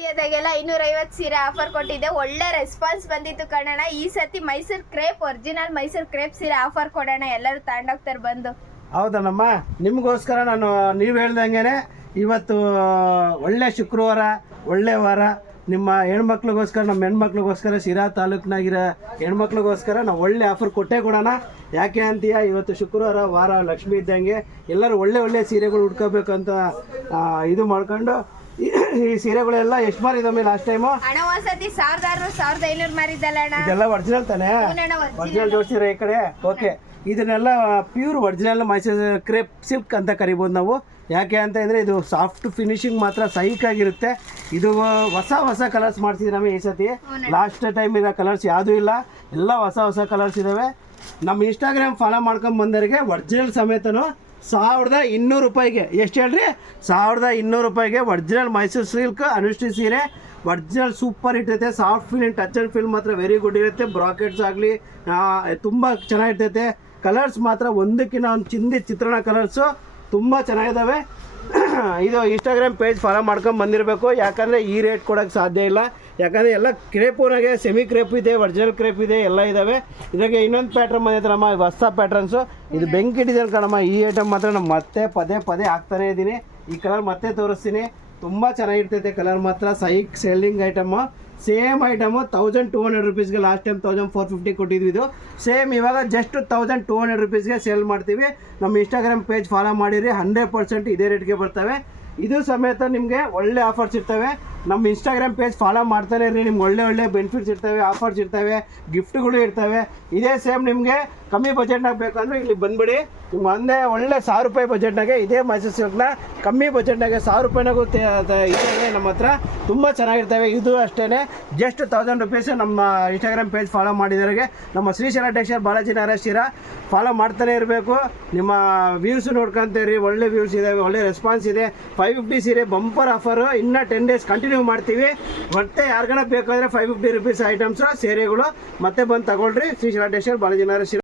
ವಿಡಿಯೋದಾಗೆಲ್ಲ 550 ಸೀರೆ ಆಫರ್ ಕೊಟ್ಟಿದ್ದೆ, ಒಳ್ಳೆ ರೆಸ್ಪಾನ್ಸ್ ಬಂದಿತ್ತು ಕಣಣ್ಣ. ಈ ಸತಿ Mysuru crepe original Mysuru crepe ಸೀರೆ ಆಫರ್ ಕೊಡೋಣ, ಎಲ್ಲರೂ ತಗೊಂಡೋಗ್ತಾರೆ ಬಂದು. ಹೌದನಮ್ಮ, ನಿಮಗೋಸ್ಕರ ನಾನು ನೀವು ಹೇಳ್ದಂಗೆ ಇವತ್ತು ಒಳ್ಳೆ ಶುಕ್ರವಾರ, ಒಳ್ಳೆ ವಾರ. ನಿಮ್ಮ ಹೆಣ್ಮಕ್ಳಿಗೋಸ್ಕರ, ನಮ್ಮ ಹೆಣ್ಮಕ್ಳಿಗೋಸ್ಕರ, ಶಿರಾ ತಾಲೂಕಿನಾಗಿರೋ ಹೆಣ್ಮಕ್ಳಿಗೋಸ್ಕರ ನಾವು ಒಳ್ಳೆ ಆಫರ್ ಕೊಟ್ಟೇ ಕೊಡೋಣ. ಯಾಕೆ ಅಂತೀಯ, ಇವತ್ತು ಶುಕ್ರವಾರ, ವಾರ ಲಕ್ಷ್ಮಿ ಇದ್ದಂಗೆ ಎಲ್ಲರೂ ಒಳ್ಳೆ ಒಳ್ಳೆ ಸೀರೆಗಳು ಉಟ್ಕೋಬೇಕಂತ ಇದು ಮಾಡ್ಕೊಂಡು ಈ ಸೀರೆಗಳೆಲ್ಲ ಎಷ್ಟು ಮಾರಿದಮ್ಮಿ ಲಾಸ್ಟ್ ಟೈಮು? ಹಣ ವಸತಿ 1600 1500 ಮಾರಿದ್ದಲ್ಲ ಅಣ್ಣ. ಇದೆಲ್ಲ ಒರಿಜಿನಲ್ ತಾನೇ? ಒರಿಜಿನಲ್ ಜೋಡಿಸಿದ್ರೆ ಈ ಕಡೆ. ಓಕೆ, ಇದನ್ನೆಲ್ಲ pure original Mysuru crepe silk ಅಂತ ಕರಿಬೋದು ನಾವು. ಯಾಕೆ ಅಂತ ಅಂದರೆ ಇದು ಸಾಫ್ಟ್ ಫಿನಿಶಿಂಗ್ ಮಾತ್ರ ಸೈಕಾಗಿರುತ್ತೆ. ಇದು ಹೊಸ ಕಲರ್ಸ್ ಮಾಡ್ತಿದ್ದೀವಿ ಈ ಸತಿ. ಲಾಸ್ಟ್ ಟೈಮ್ ಇರೋ ಕಲರ್ಸ್ ಯಾವುದೂ ಇಲ್ಲ, ಎಲ್ಲ ಹೊಸ ಕಲರ್ಸ್ ಇದ್ದಾವೆ. ನಮ್ಮ ಇನ್ಸ್ಟಾಗ್ರಾಮ್ ಫಾಲೋ ಮಾಡ್ಕೊಂಡು ಬಂದವರಿಗೆ ಒರಿಜಿನಲ್ ಸಮೇತನು 1200 ರೂಪಾಯಿಗೆ, ಎಷ್ಟು ಹೇಳ್ರಿ, 1200 ರೂಪಾಯಿಗೆ ಒರಿಜಿನಲ್ ಮೈಸೂರು ಸಿಲ್ಕ್ ಅನುಷ್ಠಿ ಸೀರೆ. ಒರಿಜಿನಲ್ ಸೂಪರ್ ಇರ್ತೈತೆ, soft feel, touch and feel ಮಾತ್ರ ವೆರಿ ಗುಡ್ ಇರುತ್ತೆ. ಬ್ರಾಕೆಟ್ಸ್ ಆಗಲಿ ತುಂಬ ಚೆನ್ನಾಗಿರ್ತೈತೆ. ಕಲರ್ಸ್ ಮಾತ್ರ ಒಂದಕ್ಕಿಂತ ಒಂದು ಚಿತ್ರಣ ಕಲರ್ಸು ತುಂಬ ಚೆನ್ನಾಗಿದ್ದಾವೆ. ಇದು ಇನ್ಸ್ಟಾಗ್ರಾಮ್ ಪೇಜ್ ಫಾಲೋ ಮಾಡ್ಕೊಂಡು ಬಂದಿರಬೇಕು, ಯಾಕಂದರೆ ಈ ರೇಟ್ ಕೊಡೋಕ್ಕೆ ಸಾಧ್ಯ ಇಲ್ಲ. ಯಾಕಂದರೆ ಎಲ್ಲ ಕ್ರೇಪುನಾಗೆ ಸೆಮಿ ಕ್ರೇಪ್ ಇದೆ, ಒರಿಜಿನಲ್ ಕ್ರೇಪ್ ಇದೆ, ಎಲ್ಲ ಇದ್ದಾವೆ. ಇದಾಗೆ ಇನ್ನೊಂದು ಪ್ಯಾಟ್ರನ್ ಬಂದೈತೆ ನಮ್ಮ ಹೊಸ ಪ್ಯಾಟ್ರನ್ಸು. ಇದು ಬೆಂಕಿ ಡಿಸೈನ್ ಕಣಮ್ಮ. ಈ ಐಟಮ್ ಮಾತ್ರ ನಾನು ಮತ್ತೆ ಪದೇ ಹಾಕ್ತಾನೇ ಇದ್ದೀನಿ. ಈ ಕಲರ್ ಮತ್ತೆ ತೋರಿಸ್ತೀನಿ, ತುಂಬ ಚೆನ್ನಾಗಿರ್ತೈತೆ ಕಲರ್ ಮಾತ್ರ. ಸೈಕ್ ಸೆಲ್ಲಿಂಗ್ ಐಟಮು. ಸೇಮ್ ಐಟಮು 1200 ರೂಪೀಸ್ಗೆ, ಲಾಸ್ಟ್ ಟೈಮ್ 1450 ಕೊಟ್ಟಿದ್ವಿ. ಇದು ಸೇಮ್ ಇವಾಗ ಜಸ್ಟ್ 1200 ರೂಪೀಸ್ಗೆ ಸೇಲ್ ಮಾಡ್ತೀವಿ. ನಮ್ಮ ಇನ್ಸ್ಟಾಗ್ರಾಮ್ ಪೇಜ್ ಫಾಲೋ ಮಾಡಿರಿ, 100% ಇದೇ ರೇಟ್ಗೆ ಬರ್ತವೆ. ಇದು ಸಮೇತ ನಿಮಗೆ ಒಳ್ಳೆ ಆಫರ್ಸ್ ಇರ್ತವೆ. ನಮ್ಮ ಇನ್ಸ್ಟಾಗ್ರಾಮ್ ಪೇಜ್ ಫಾಲೋ ಮಾಡ್ತಾನೆ ಇರಿ, ನಿಮ್ಗೆ ಒಳ್ಳೆ ಬೆನಿಫಿಟ್ಸ್ ಇರ್ತವೆ, ಆಫರ್ಸ್ ಇರ್ತವೆ, ಗಿಫ್ಟ್ಗಳು ಇರ್ತವೆ. ಇದೇ ಸೇಮ್ ನಿಮಗೆ ಕಮ್ಮಿ ಬಜೆಟ್ನಾಗ ಬೇಕಂದ್ರೆ ಇಲ್ಲಿ ಬಂದುಬಿಡಿ. ನಿಮ್ಗೆ ಒಂದೇ ಒಳ್ಳೆ 1000 ರೂಪಾಯಿ ಬಜೆಟ್ನಾಗೆ ಇದೇ ಮೈಸೂರು ಸಿಲ್ಕ್ನ ಕಮ್ಮಿ ಬಜೆಟ್ನಾಗೆ 1000 ರೂಪಾಯಿನಾಗೂ ಇದೆ ನಮ್ಮ ಹತ್ರ. ತುಂಬ ಚೆನ್ನಾಗಿರ್ತವೆ. ಇದು ಅಷ್ಟೇ, ಜಸ್ಟ್ 1000 ರೂಪೀಸ್. ನಮ್ಮ ಇನ್ಸ್ಟಾಗ್ರಾಮ್ ಪೇಜ್ ಫಾಲೋ ಮಾಡಿದವರಿಗೆ ನಮ್ಮ ಶ್ರೀಶೈಲ ಟೆಕ್ಸ್ಟೈಲ್ ಬಾಲಾಜಿ ನಗರ ಶಿರಾ ಫಾಲೋ ಮಾಡ್ತಾನೆ ಇರಬೇಕು. ನಿಮ್ಮ ವ್ಯೂಸ್ ನೋಡ್ಕೊಂತೀರಿ, ಒಳ್ಳೆ ವ್ಯೂಸ್ ಇದ್ದಾವೆ, ಒಳ್ಳೆ ರೆಸ್ಪಾನ್ಸ್ ಇದೆ. 550 ಸೀರೆ ಬಂಪರ್ ಆಫರು, ಇನ್ನೂ 10 ಡೇಸ್ ಕಂಟಿನ್ಯೂ ಮಾಡ್ತೀವಿ. ಮತ್ತೆ ಯಾರಿಗಾನ ಬೇಕಾದರೆ 550 ರೂಪೀಸ್ ಐಟಮ್ಸು ಸೀರೆಗಳು ಮತ್ತೆ ಬಂದು ತಗೊಳ್ರಿ. ಶ್ರೀಶೈಲ ಟೆಕ್ಸ್ಟೈಲ್ ಬಾಲಾಜಿ ನಗರ ಶಿರಾ.